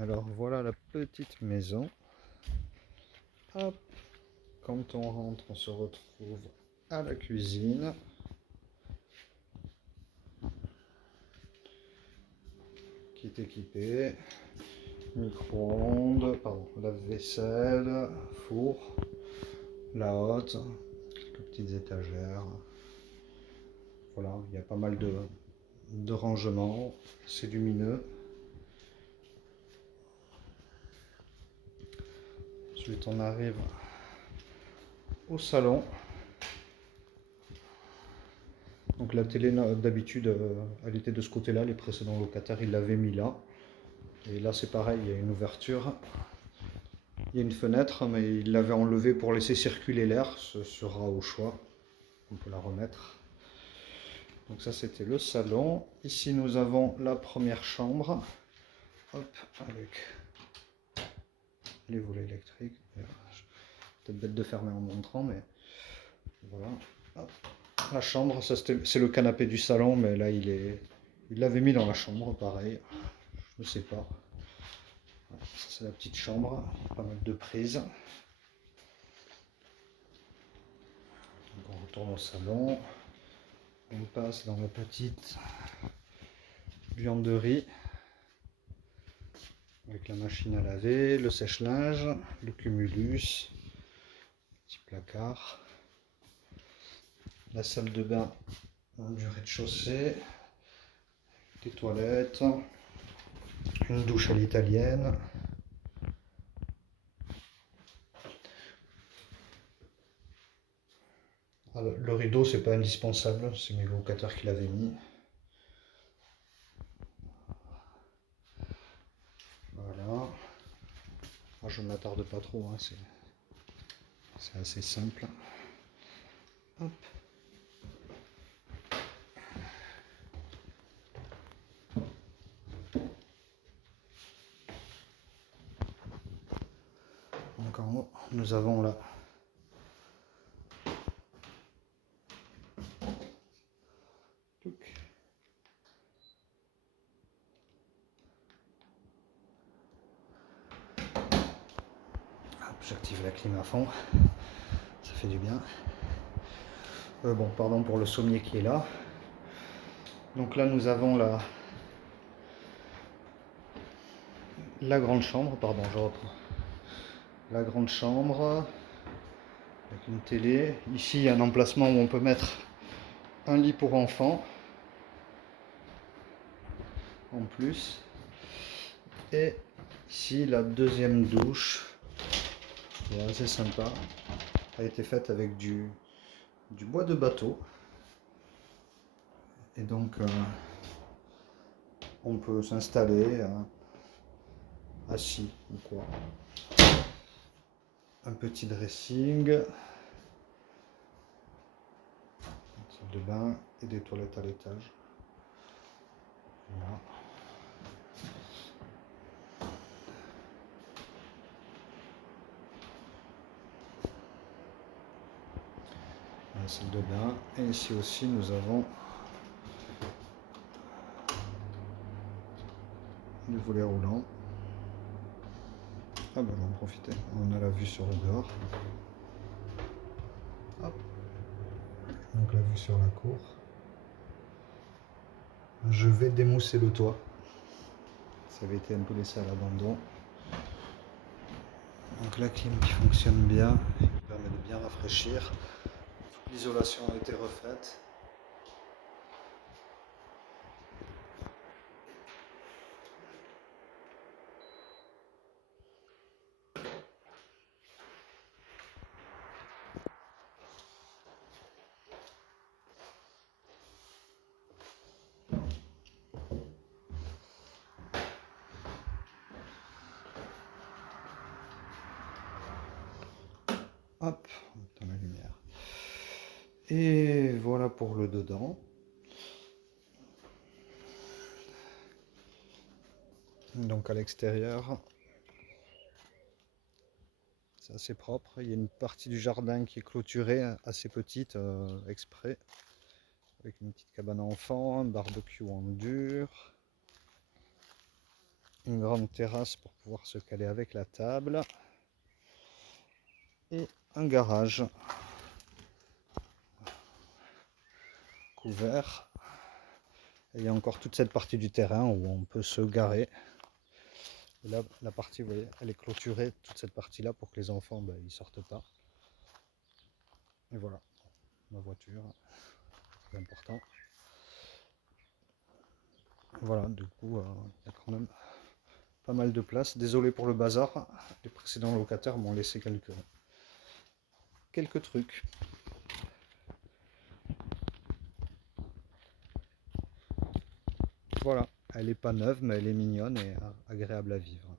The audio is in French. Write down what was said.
Alors voilà la petite maison. Hop. Quand on rentre, on se retrouve à la cuisine. Qui est équipée. Micro-ondes, pardon, lave-vaisselle, four, la hotte, quelques petites étagères. Voilà, il y a pas mal de rangements, c'est lumineux. Ensuite, on arrive au salon. Donc la télé, d'habitude, elle était de ce côté-là. Les précédents locataires, ils l'avaient mis là. Et là, c'est pareil, il y a une ouverture. Il y a une fenêtre, mais ils l'avaient enlevée pour laisser circuler l'air. Ce sera au choix. On peut la remettre. Donc ça, c'était le salon. Ici, nous avons la première chambre. Hop, avec les volets électriques. Peut-être bête de fermer en montrant, mais voilà. Hop. La chambre, ça c'est le canapé du salon, mais là il l'avait mis dans la chambre, pareil. Je ne sais pas. Voilà, ça c'est la petite chambre, pas mal de prises. Donc on retourne au salon. On passe dans la petite buanderie avec la machine à laver, le sèche-linge, le cumulus, petit placard. La salle de bain du rez-de-chaussée, des toilettes, une douche à l'italienne. Alors, le rideau, c'est pas indispensable, c'est mes locataires qui l'avaient mis. Voilà. Moi, je ne m'attarde pas trop, hein, c'est assez simple. Hop. Donc en haut, nous avons là j'active la clim à fond, ça fait du bien. Bon, pardon pour le sommier qui est là. Donc là, nous avons la grande chambre, pardon, je reprends. La grande chambre avec une télé. Ici, il y a un emplacement où on peut mettre un lit pour enfants en plus. Et ici, la deuxième douche, qui est assez sympa, a été faite avec du bois de bateau. Et donc, on peut s'installer assis ou quoi. Un petit dressing, une salle de bain et des toilettes à l'étage. Voilà. La salle de bain. Et ici aussi, nous avons le volet roulant. Ah ben, on va en profiter. On a la vue sur le dehors. Hop. Donc la vue sur la cour. Je vais démousser le toit. Ça avait été un peu laissé à l'abandon. Donc la clim qui fonctionne bien, qui permet de bien rafraîchir. L'isolation a été refaite. Hop, dans la lumière. Et voilà pour le dedans. Donc à l'extérieur, c'est assez propre. Il y a une partie du jardin qui est clôturée, assez petite, exprès, avec une petite cabane à enfants, un barbecue en dur. une grande terrasse pour pouvoir se caler avec la table. Et un garage couvert. Et il y a encore toute cette partie du terrain où on peut se garer. Et là, la partie, vous voyez, elle est clôturée, toute cette partie-là, pour que les enfants, ben, ils sortent pas. Et voilà, ma voiture, c'est important. Voilà, du coup, il y a quand même pas mal de place. Désolé pour le bazar, les précédents locataires m'ont laissé quelques trucs. Voilà, elle est pas neuve, mais elle est mignonne et agréable à vivre.